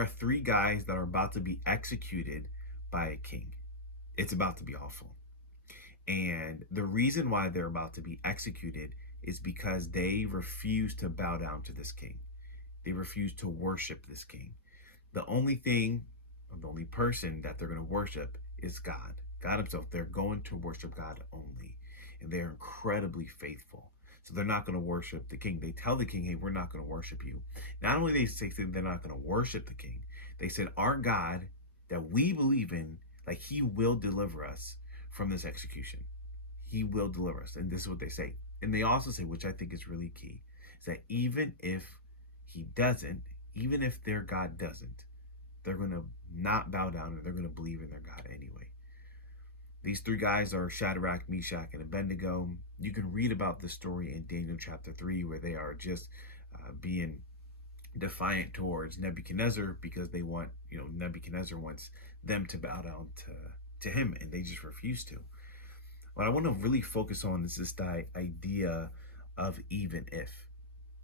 are three guys that are about to be executed by a king. It's about to be awful. And the reason why they're about to be executed is because they refuse to bow down to this king. They refuse to worship this king. The only thing, or the only person that they're going to worship is God. God Himself. They're going to worship God only. And they're incredibly faithful. So they're not going to worship the king. They tell the king, hey, we're not going to worship you. Not only they say they're not going to worship the king, they said, our God that we believe in, like He will deliver us from this execution. He will deliver us. And this is what they say. And they also say, which I think is really key, is that even if He doesn't, even if their God doesn't, they're going to not bow down and they're going to believe in their God anyway. These three guys are Shadrach, Meshach, and Abednego. You can read about this story in Daniel chapter 3, where they are just being defiant towards Nebuchadnezzar because they want, Nebuchadnezzar wants them to bow down to him, and they just refuse to. What I want to really focus on is this idea of even if.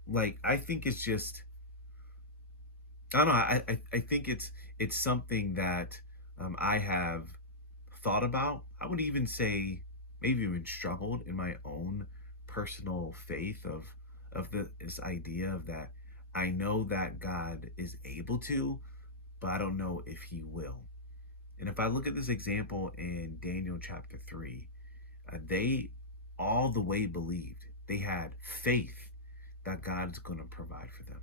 Like, I think it's just, I don't know. I think it's something that I have thought about. I would even say maybe even struggled in my own personal faith of this idea of that I know that God is able to, but I don't know if He will. And if I look at this example in Daniel chapter 3, they all the way believed. They had faith that God's going to provide for them.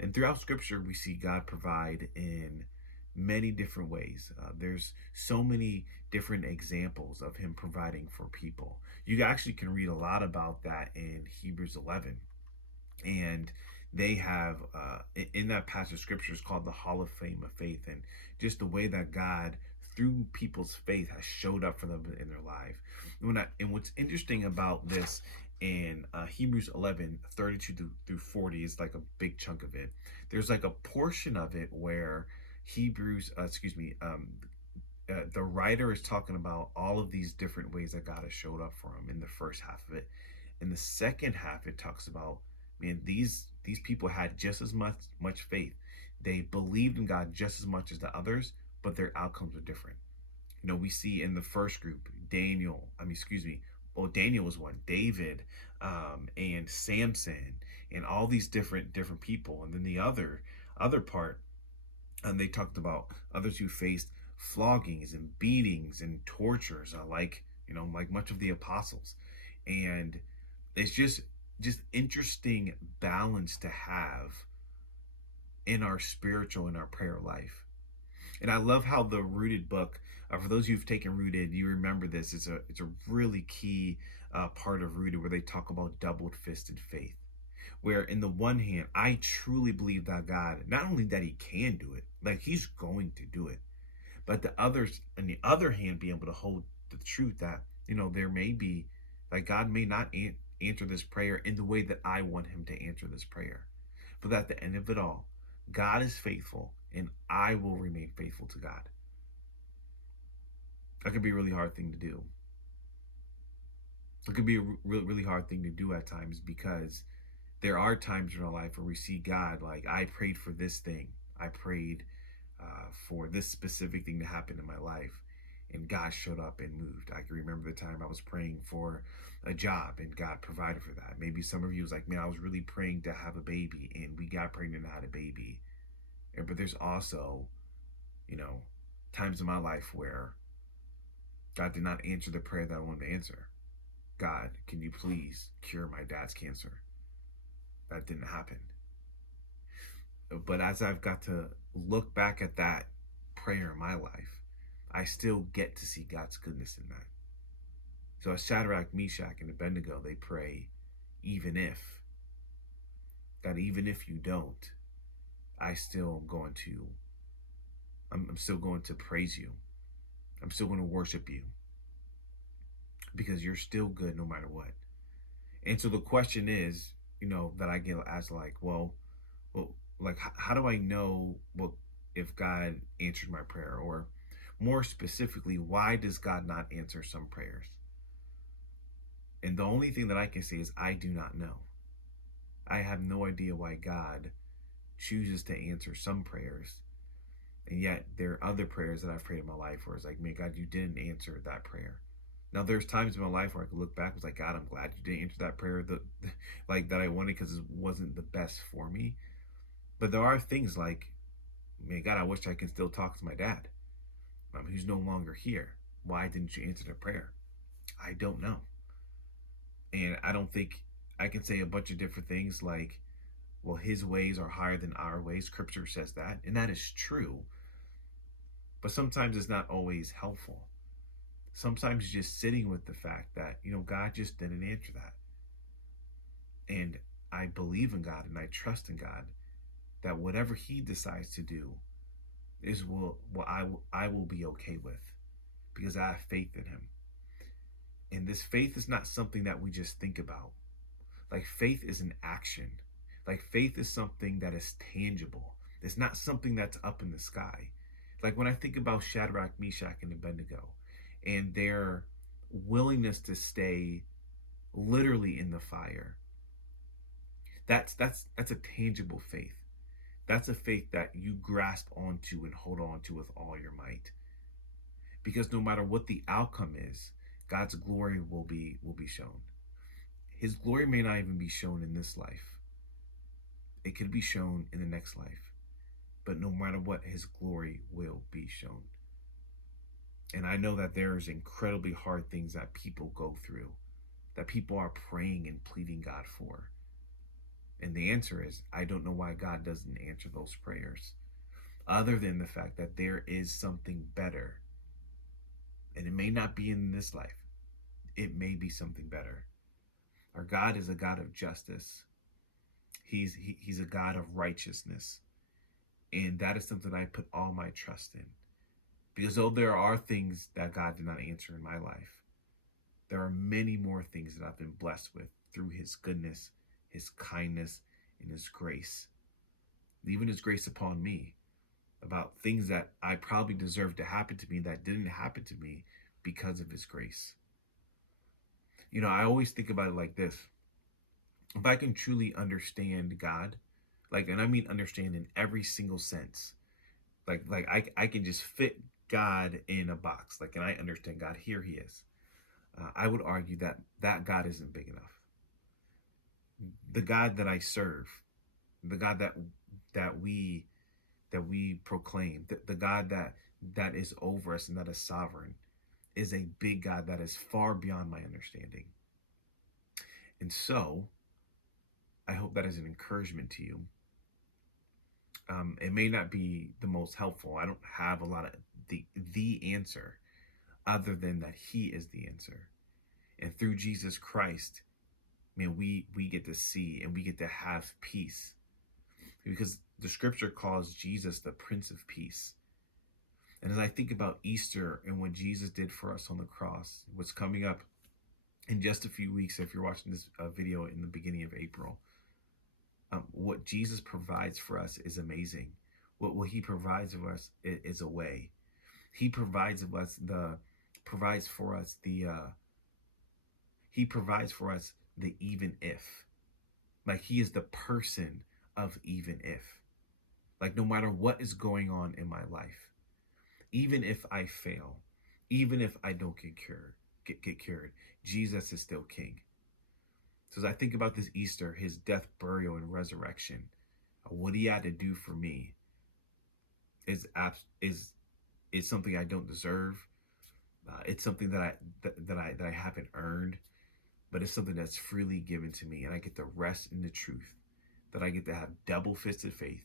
And throughout Scripture, we see God provide in many different ways. There's so many different examples of Him providing for people. You actually can read a lot about that in Hebrews 11. And they have, in that passage of Scripture, is called the Hall of Fame of Faith. And just the way that God, through people's faith, has showed up for them in their life. And what's interesting about this in Hebrews 11, 32 through 40 is like a big chunk of it. There's like a portion of it where the writer is talking about all of these different ways that God has showed up for him in the first half of it. In the second half, it talks about, man, these people had just as much faith. They believed in God just as much as the others, but their outcomes were different. We see in the first group, Daniel was one, David, and Samson, and all these different people. And then the other part, and they talked about others who faced floggings and beatings and tortures, like much of the apostles. And it's just interesting balance to have in our spiritual, in our prayer life. And I love how the Rooted book, for those who've taken Rooted, you remember this. It's a really key part of Rooted, where they talk about doubled fisted faith. Where in the one hand, I truly believe that God, not only that He can do it, like He's going to do it, but the others, on the other hand, be able to hold the truth that there may be, like, God may not answer this prayer in the way that I want Him to answer this prayer, but at the end of it all, God is faithful, and I will remain faithful to God. That could be a really hard thing to do. It could be a really hard thing to do at times, because there are times in our life where we see God, like, I prayed for this thing. I prayed for this specific thing to happen in my life, and God showed up and moved. I can remember the time I was praying for a job, and God provided for that. Maybe some of you was like, man, I was really praying to have a baby, and we got pregnant and had a baby. But there's also, you know, times in my life where God did not answer the prayer that I wanted to answer. God, can you please cure my dad's cancer? That didn't happen. But as I've got to look back at that prayer in my life, I still get to see God's goodness in that. So as Shadrach, Meshach, and Abednego, they pray, even if, that even if you don't, I still am going to, I'm still going to praise you. I'm still going to worship you, because you're still good no matter what. And so the question is, that I get asked, like, well, like, how do I know if God answered my prayer? Or more specifically, why does God not answer some prayers? And the only thing that I can say is I do not know. I have no idea why God chooses to answer some prayers And yet there are other prayers that I've prayed in my life where it's like, man, God, you didn't answer that prayer. Now there's times in my life where I could look back and was like, God, I'm glad you didn't answer that prayer like that I wanted, because it wasn't the best for me. But there are things like, man, God, I wish I can still talk to my dad, who's no longer here. Why didn't you answer the prayer? I don't know. And I don't think I can say a bunch of different things like, well, his ways are higher than our ways. Scripture says that, and that is true. But sometimes it's not always helpful. Sometimes just sitting with the fact that, God just didn't answer that. And I believe in God and I trust in God that whatever he decides to do is what I will be okay with, because I have faith in him. And this faith is not something that we just think about. Like, faith is an action. Like, faith is something that is tangible. It's not something that's up in the sky. Like, when I think about Shadrach, Meshach, and Abednego and their willingness to stay literally in the fire, that's a tangible faith. That's a faith that you grasp onto and hold on to with all your might. Because no matter what the outcome is, God's glory will be shown. His glory may not even be shown in this life. It could be shown in the next life. But no matter what, his glory will be shown. And I know that there's incredibly hard things that people go through, that people are praying and pleading God for. And the answer is, I don't know why God doesn't answer those prayers, other than the fact that there is something better. And it may not be in this life. It may be something better. Our God is a God of justice. He's a God of righteousness. And that is something I put all my trust in. Because though there are things that God did not answer in my life, there are many more things that I've been blessed with through his goodness, his kindness, and his grace. Even his grace upon me, about things that I probably deserved to happen to me that didn't happen to me because of his grace. I always think about it like this. If I can truly understand God, and I mean understand in every single sense, I can just fit God in a box, and I understand God, here he is. I would argue that God isn't big enough. The God that I serve, the God that we proclaim, the God that is over us and that is sovereign, is a big God that is far beyond my understanding. And so I hope that is an encouragement to you. It may not be the most helpful. I don't have a lot of the answer, other than that he is the answer. And through Jesus Christ, man, we get to see and we get to have peace, because the scripture calls Jesus the Prince of Peace. And as I think about Easter and what Jesus did for us on the cross, what's coming up in just a few weeks, if you're watching this video in the beginning of April, what Jesus provides for us is amazing. What he provides for us is a way. He provides for us the even if. Like, he is the person of even if. Like, no matter what is going on in my life, even if I fail, even if I don't get cured, Jesus is still king. So as I think about this Easter, his death, burial, and resurrection, what he had to do for me is something I don't deserve. It's something that I haven't earned, but it's something that's freely given to me, and I get to rest in the truth that I get to have double-fisted faith.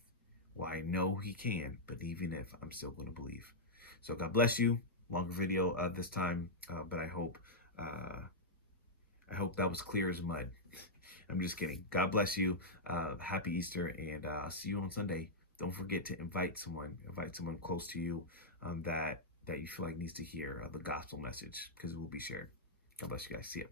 Well, I know he can, but even if, I'm still going to believe. So God bless you. Longer video this time, but I hope that was clear as mud. I'm just kidding. God bless you. Happy Easter, and I'll see you on Sunday. Don't forget to invite someone close to you that you feel like needs to hear the gospel message, because it will be shared. God bless you guys. See ya.